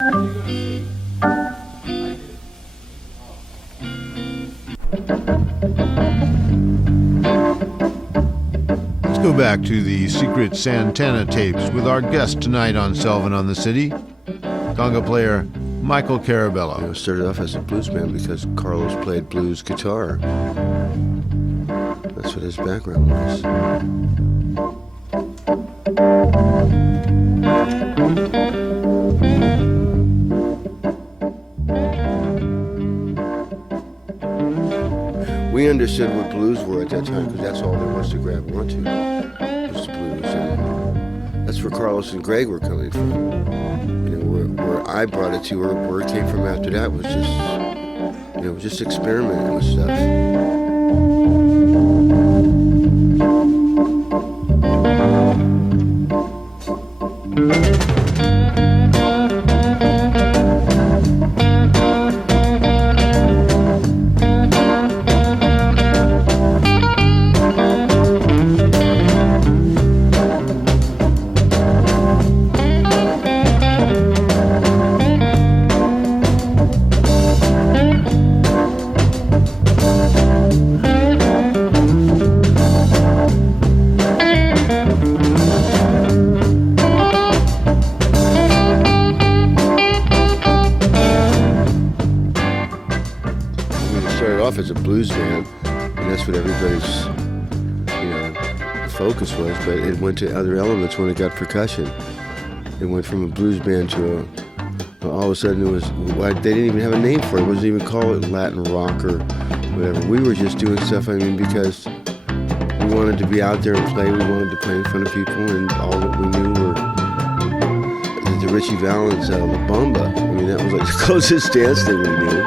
Let's go back to the secret Santana tapes with our guest tonight on Selvin on the City, conga player Michael Carabello. I started off as a blues man because Carlos played blues guitar. That's what his background was. We understood what blues were at that time because that's all there was to grab onto, was the blues. And that's where Carlos and Greg were coming from. You know, where I brought it to, or where it came from after that was just, you know, just experimenting with stuff. As a blues band, and that's what everybody's, you know, focus was, but it went to other elements when it got percussion. It went from a blues band to all of a sudden it was, they didn't even have a name for it. It wasn't even called Latin rock or whatever. We were just doing stuff, I mean, because we wanted to be out there and play. We wanted to play in front of people, and all that we knew were the Richie Valens La Bamba. I mean, that was like the closest dance that we knew.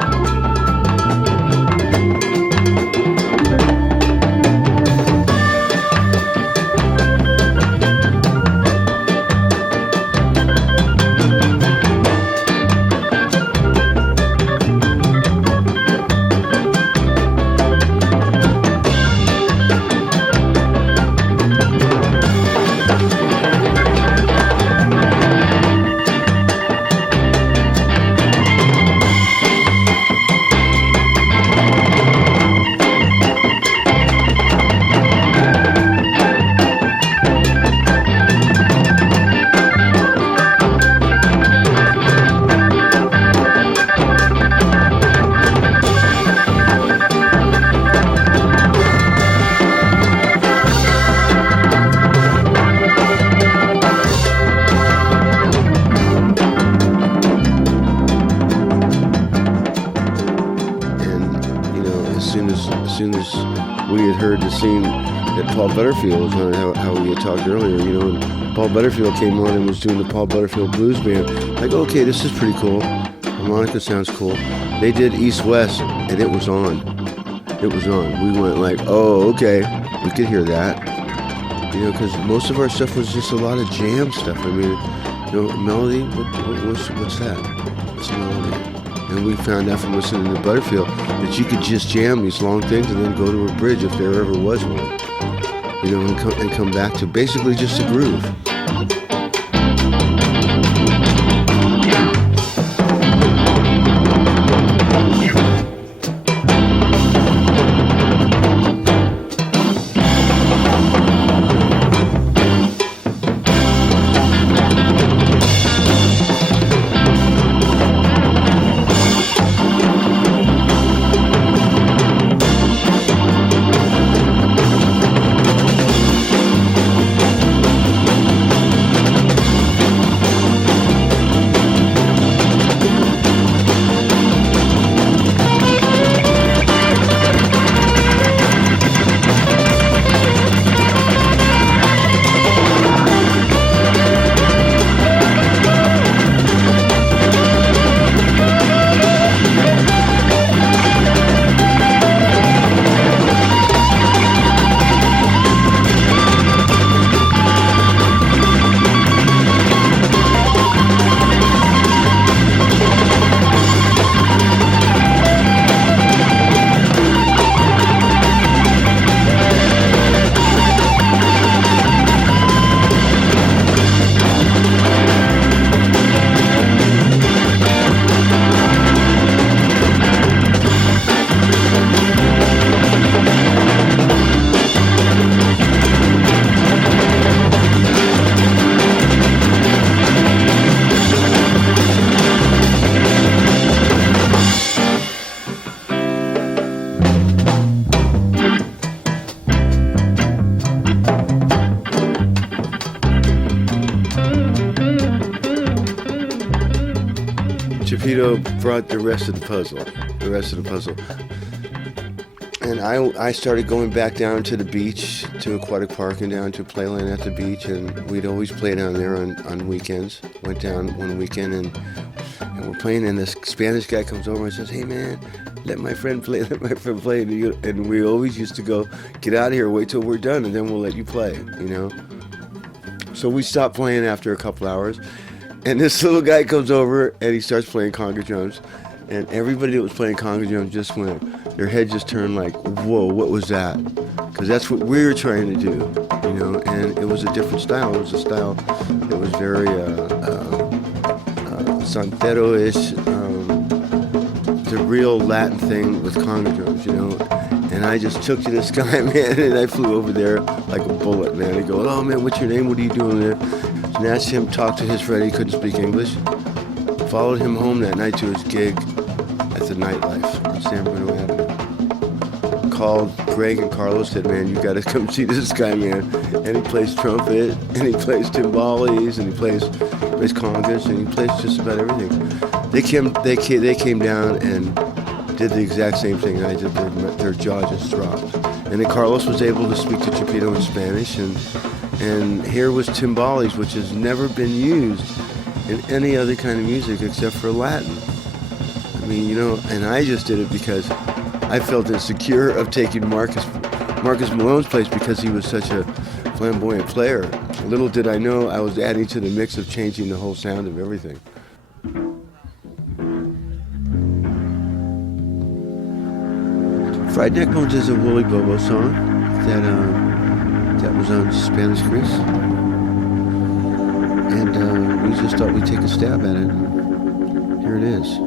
As soon as we had heard the scene that Paul Butterfield, kind of how we had talked earlier, you know, and Paul Butterfield came on and was doing the Paul Butterfield Blues Band, like, okay, this is pretty cool. Harmonica sounds cool. They did East West, and it was on. It was on. We went like, oh, okay, we could hear that. You know, because most of our stuff was just a lot of jam stuff. I mean, you know, melody, what's that? What's a melody? And we found out from listening to Butterfield that you could just jam these long things and then go to a bridge if there ever was one. You know, and come back to basically just a groove. Chipito brought the rest of the puzzle. And I started going back down to the beach, to Aquatic Park, and down to Playland at the beach, and we'd always play down there on weekends. Went down one weekend, and we're playing, and this Spanish guy comes over and says, "Hey man, let my friend play. And we always used to go, "Get out of here, wait till we're done, and then we'll let you play," you know? So we stopped playing after a couple hours, and this little guy comes over, and he starts playing conga drums, and everybody that was playing conga drums just went, their head just turned like, whoa, what was that? Because that's what we were trying to do, you know, and it was a different style. It was a style that was very Santero-ish, the real Latin thing with conga drums, you know. And I just took to this guy, man, and I flew over there like a bullet, man. He goes, "Oh man, what's your name? What are you doing there?" Snatched him, talked to his friend, he couldn't speak English. Followed him home that night to his gig at the Nightlife on San Bruno Avenue. Called Greg and Carlos, said, "Man, you gotta come see this guy, man." And he plays trumpet, and he plays timbales, and he plays congas, and he plays just about everything. They came down and did the exact same thing I did. Their jaw just dropped. And then Carlos was able to speak to Chipito in Spanish, and here was timbales, which has never been used in any other kind of music except for Latin. I mean, you know, and I just did it because I felt insecure of taking Marcus Malone's place because he was such a flamboyant player. Little did I know I was adding to the mix of changing the whole sound of everything. Fried Neck Bones is a Willie Bobo song that was on Spanish Grease, and we just thought we'd take a stab at it. And here it is.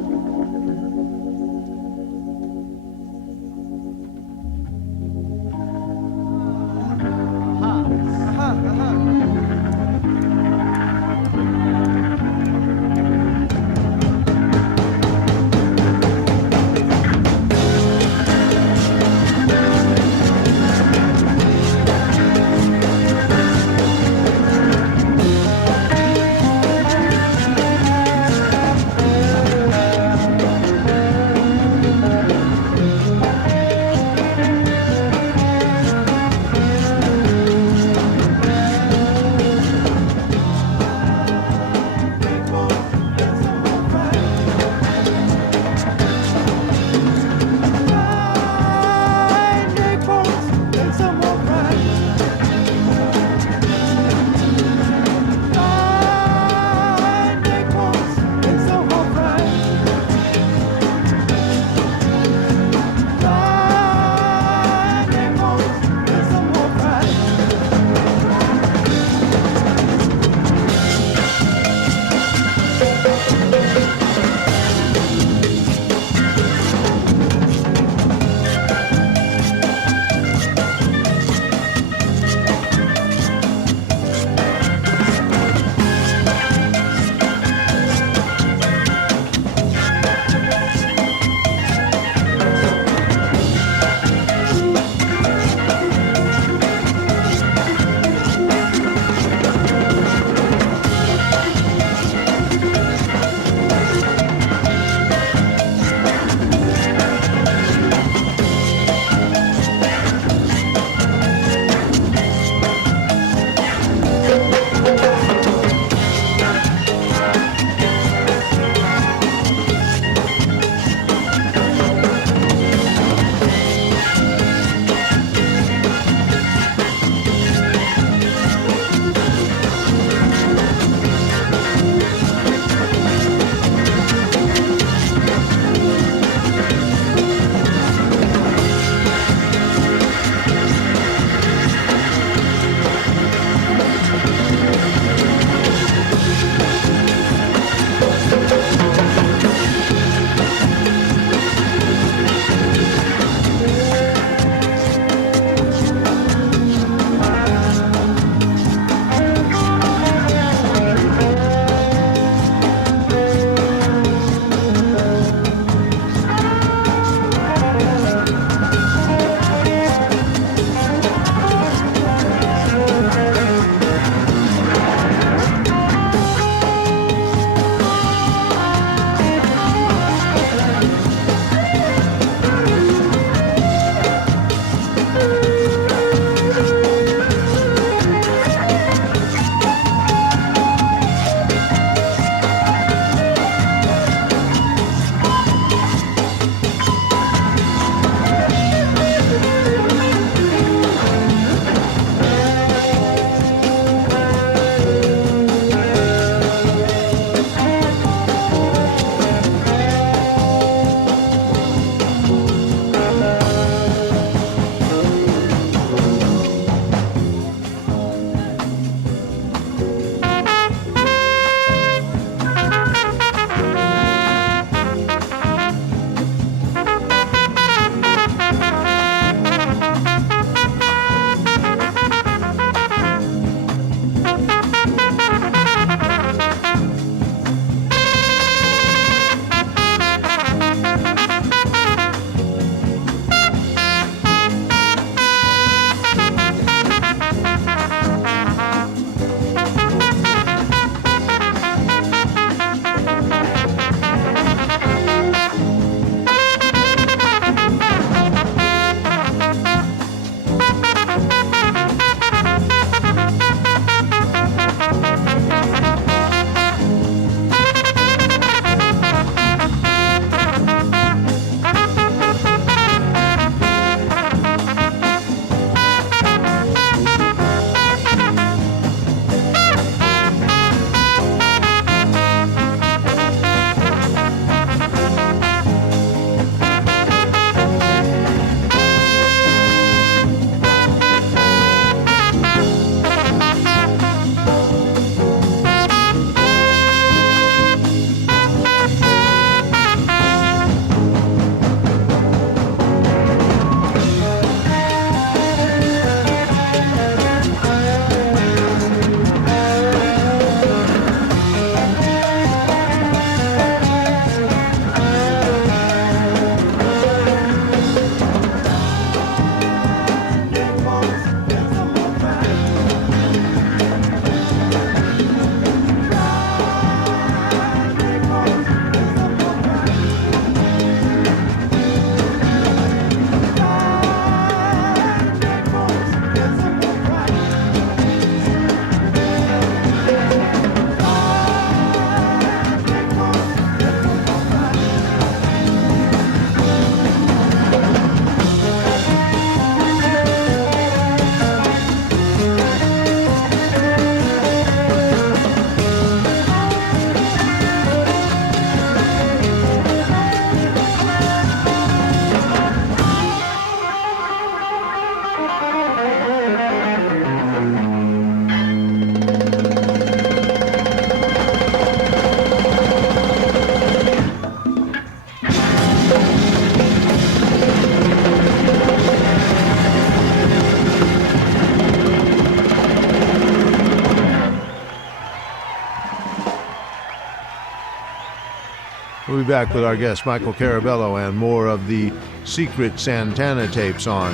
We'll be back with our guest Michael Carabello and more of the Secret Santana tapes on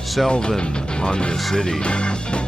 Selvin on the City.